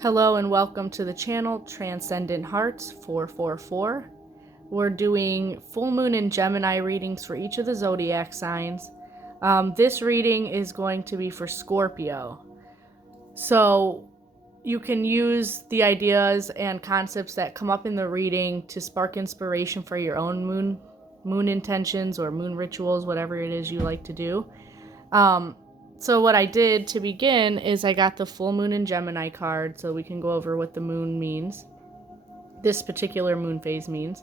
Hello and welcome to the channel Transcendent Hearts 444. We're doing full moon and Gemini readings for each of the zodiac signs. This reading is going to be for Scorpio. So you can use the ideas and concepts that come up in the reading to spark inspiration for your own moon intentions or moon rituals, whatever it is you like to do. So what I did to begin is I got the full moon and Gemini card so we can go over what the moon means. This particular moon phase means.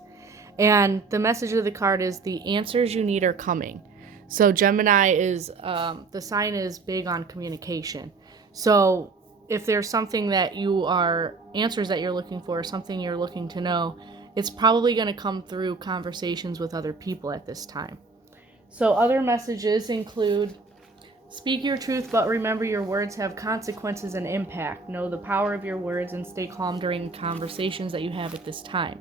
And the message of the card is the answers you need are coming. So Gemini is, the sign is big on communication. So if there's something that answers that you're looking for, something you're looking to know, it's probably going to come through conversations with other people at this time. So other messages include: speak your truth, but remember your words have consequences and impact. Know the power of your words and stay calm during conversations that you have at this time.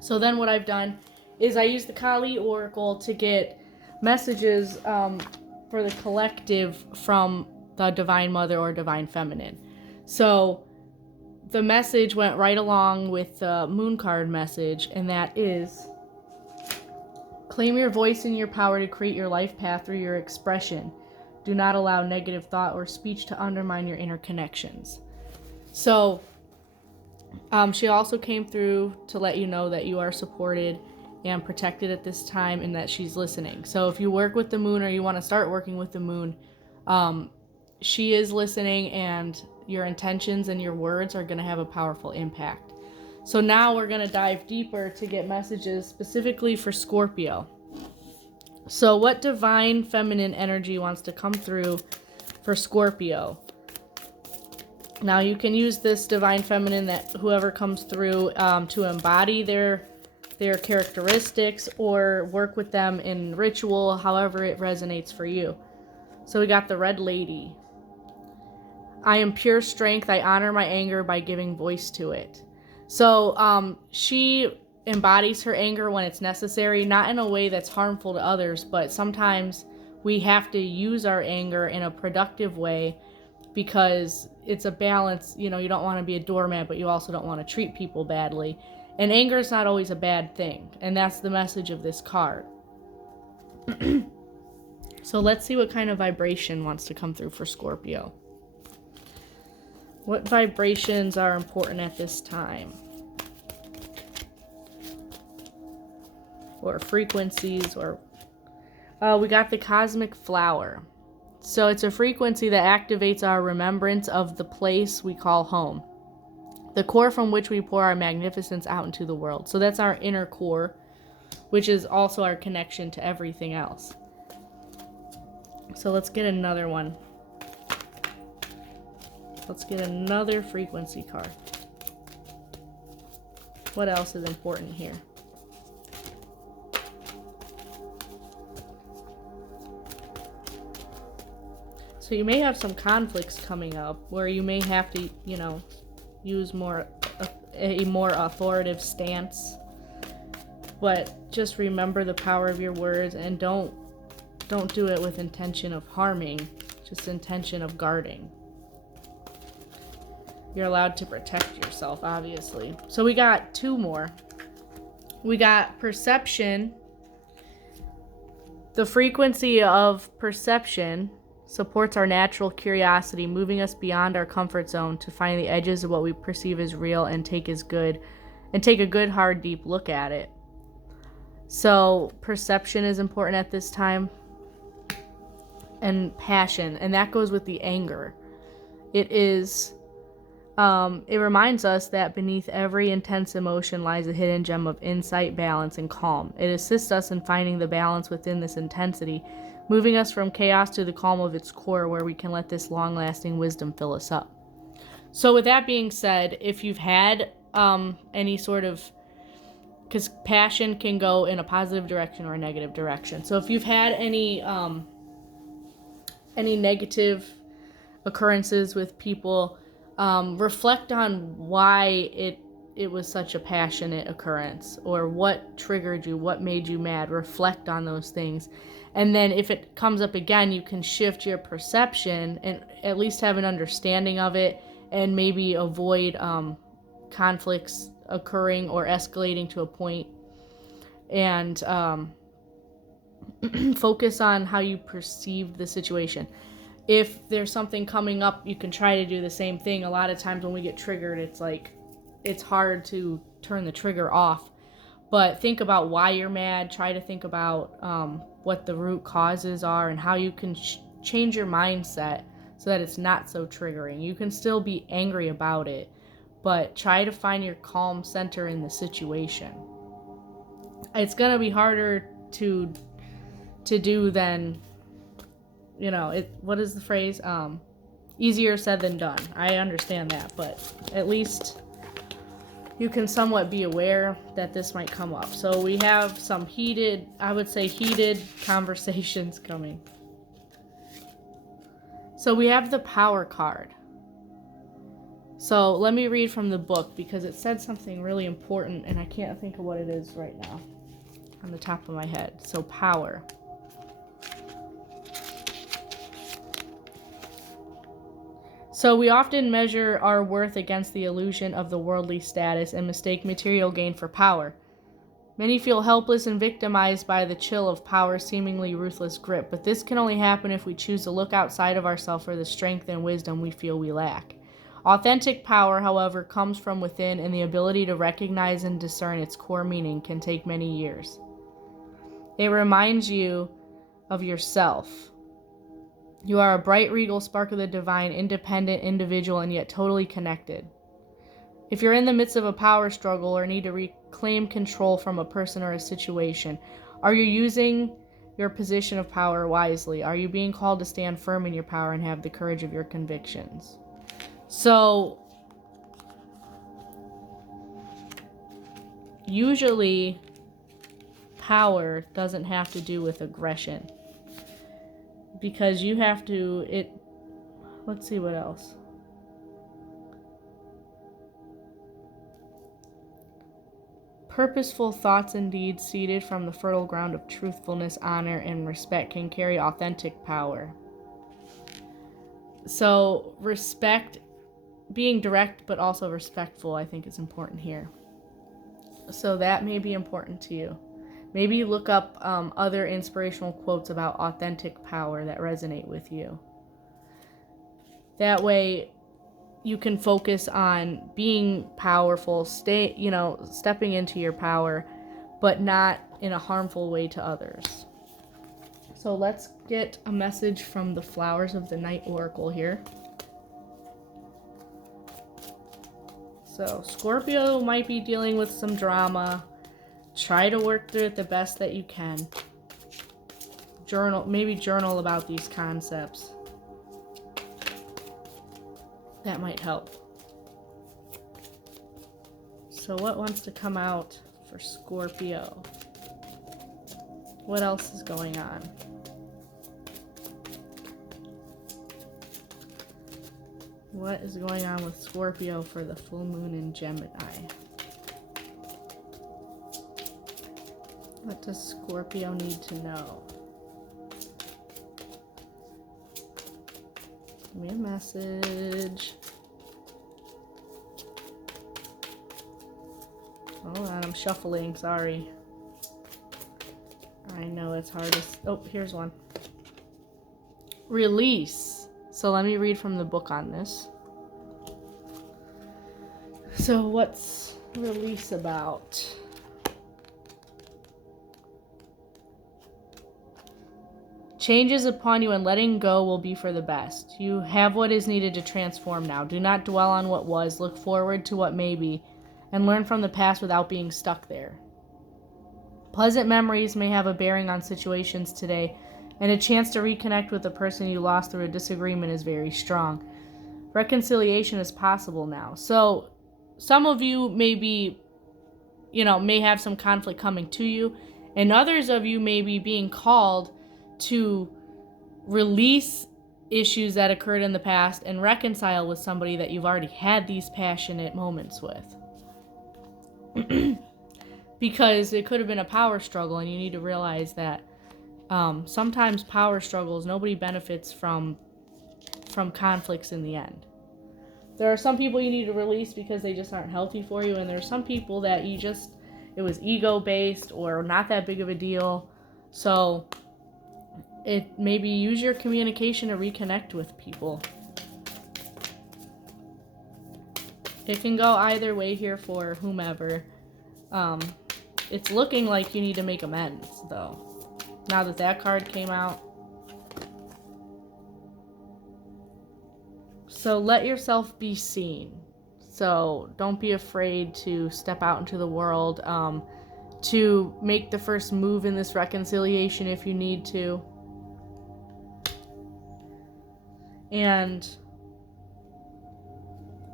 So then what I've done is I use the Kali Oracle to get messages for the collective from the Divine Mother or Divine Feminine. So the message went right along with the moon card message, and that is: claim your voice and your power to create your life path through your expression. Do not allow negative thought or speech to undermine your inner connections. So she also came through to let you know that you are supported and protected at this time and that she's listening. So if you work with the moon or you want to start working with the moon, she is listening, and your intentions and your words are going to have a powerful impact. So now we're going to dive deeper to get messages specifically for Scorpio. So what divine feminine energy wants to come through for Scorpio? Now you can use this divine feminine, that whoever comes through, to embody their characteristics or work with them in ritual, however it resonates for you. So we got the Red Lady. I am pure strength. I honor my anger by giving voice to it. So she embodies her anger when it's necessary, not in a way that's harmful to others, but sometimes we have to use our anger in a productive way because it's a balance. You don't want to be a doormat, but you also don't want to treat people badly. And anger is not always a bad thing, and that's the message of this card. So let's see what kind of vibration wants to come through for Scorpio. What vibrations are important at this time? Or frequencies, or we got the Cosmic Flower. So it's a frequency that activates our remembrance of the place we call home, the core from which we pour our magnificence out into the world. So that's our inner core, which is also our connection to everything else. So let's get another one. Let's get another frequency card. What else is important here? So you may have some conflicts coming up where you may have to, use a more authoritative stance. But just remember the power of your words, and don't do it with intention of harming, just intention of guarding. You're allowed to protect yourself, obviously. So we got two more. We got perception. The frequency of perception supports our natural curiosity, moving us beyond our comfort zone to find the edges of what we perceive as real and take a good, hard, deep look at it. So perception is important at this time. And passion, and that goes with the anger. It reminds us that beneath every intense emotion lies a hidden gem of insight, balance, and calm. It assists us in finding the balance within this intensity, moving us from chaos to the calm of its core, where we can let this long-lasting wisdom fill us up. So with that being said, if you've had any sort of, because passion can go in a positive direction or a negative direction. So if you've had any negative occurrences with people, reflect on why it was such a passionate occurrence, or what triggered you, what made you mad. Reflect on those things. And then if it comes up again, you can shift your perception and at least have an understanding of it and maybe avoid conflicts occurring or escalating to a point, and focus on how you perceive the situation. If there's something coming up, you can try to do the same thing. A lot of times when we get triggered, it's hard to turn the trigger off. But think about why you're mad. Try to think about what the root causes are and how you can change your mindset so that it's not so triggering. You can still be angry about it, but try to find your calm center in the situation. It's going to be harder to do than, what is the phrase? Easier said than done. I understand that, but at least you can somewhat be aware that this might come up. So we have some heated conversations coming. So we have the Power card. So let me read from the book because it said something really important and I can't think of what it is right now on the top of my head. So Power. So we often measure our worth against the illusion of the worldly status and mistake material gain for power. Many feel helpless and victimized by the chill of power's seemingly ruthless grip, but this can only happen if we choose to look outside of ourselves for the strength and wisdom we feel we lack. Authentic power, however, comes from within, and the ability to recognize and discern its core meaning can take many years. It reminds you of yourself. You are a bright, regal spark of the divine, independent individual, and yet totally connected. If you're in the midst of a power struggle or need to reclaim control from a person or a situation, are you using your position of power wisely? Are you being called to stand firm in your power and have the courage of your convictions? So, usually, power doesn't have to do with aggression. Because you have to, let's see what else. Purposeful thoughts and deeds seeded from the fertile ground of truthfulness, honor, and respect can carry authentic power. So respect, being direct but also respectful, I think is important here. So that may be important to you. Maybe look up other inspirational quotes about authentic power that resonate with you. That way you can focus on being powerful, stepping into your power, but not in a harmful way to others. So let's get a message from the Flowers of the Night Oracle here. So Scorpio might be dealing with some drama. Try to work through it the best that you can. Journal about these concepts. That might help. So what wants to come out for Scorpio? What else is going on? What is going on with Scorpio for the full moon in Gemini? What does Scorpio need to know? Give me a message. Hold on, I'm shuffling, sorry. I know it's hard to... Oh, here's one. Release. So let me read from the book on this. So what's release about? Changes upon you and letting go will be for the best. You have what is needed to transform now. Do not dwell on what was. Look forward to what may be and learn from the past without being stuck there. Pleasant memories may have a bearing on situations today, and a chance to reconnect with the person you lost through a disagreement is very strong. Reconciliation is possible now. So some of you may have some conflict coming to you, and others of you may be being called to release issues that occurred in the past and reconcile with somebody that you've already had these passionate moments with. Because it could have been a power struggle, and you need to realize that sometimes power struggles, nobody benefits from conflicts in the end. There are some people you need to release because they just aren't healthy for you, and there are some people that it was ego-based or not that big of a deal. So maybe use your communication to reconnect with people. It can go either way here for whomever. It's looking like you need to make amends, though, now that that card came out. So let yourself be seen. So don't be afraid to step out into the world, to make the first move in this reconciliation if you need to. And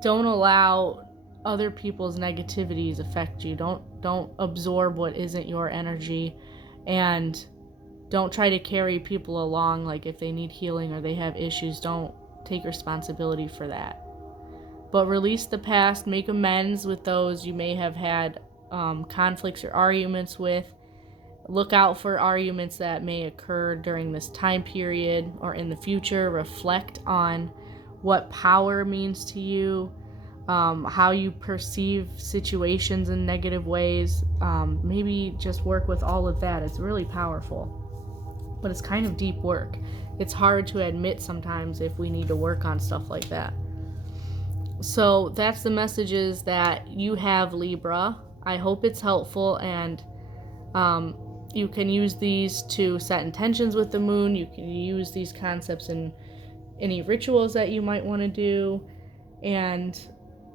don't allow other people's negativities affect you. Don't absorb what isn't your energy, and don't try to carry people along. Like if they need healing or they have issues, don't take responsibility for that. But release the past, make amends with those you may have had conflicts or arguments with. Look out for arguments that may occur during this time period or in the future. Reflect on what power means to you, how you perceive situations in negative ways. Maybe just work with all of that. It's really powerful, but it's kind of deep work. It's hard to admit sometimes if we need to work on stuff like that. So that's the messages that you have, Libra. I hope it's helpful, and you can use these to set intentions with the moon. You can use these concepts in any rituals that you might want to do. And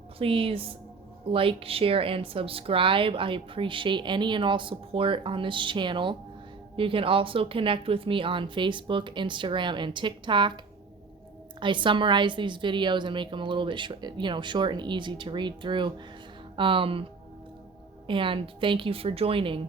please like, share, and subscribe. I appreciate any and all support on this channel. You can also connect with me on Facebook, Instagram, and TikTok. I summarize these videos and make them a little bit short and easy to read through. And thank you for joining.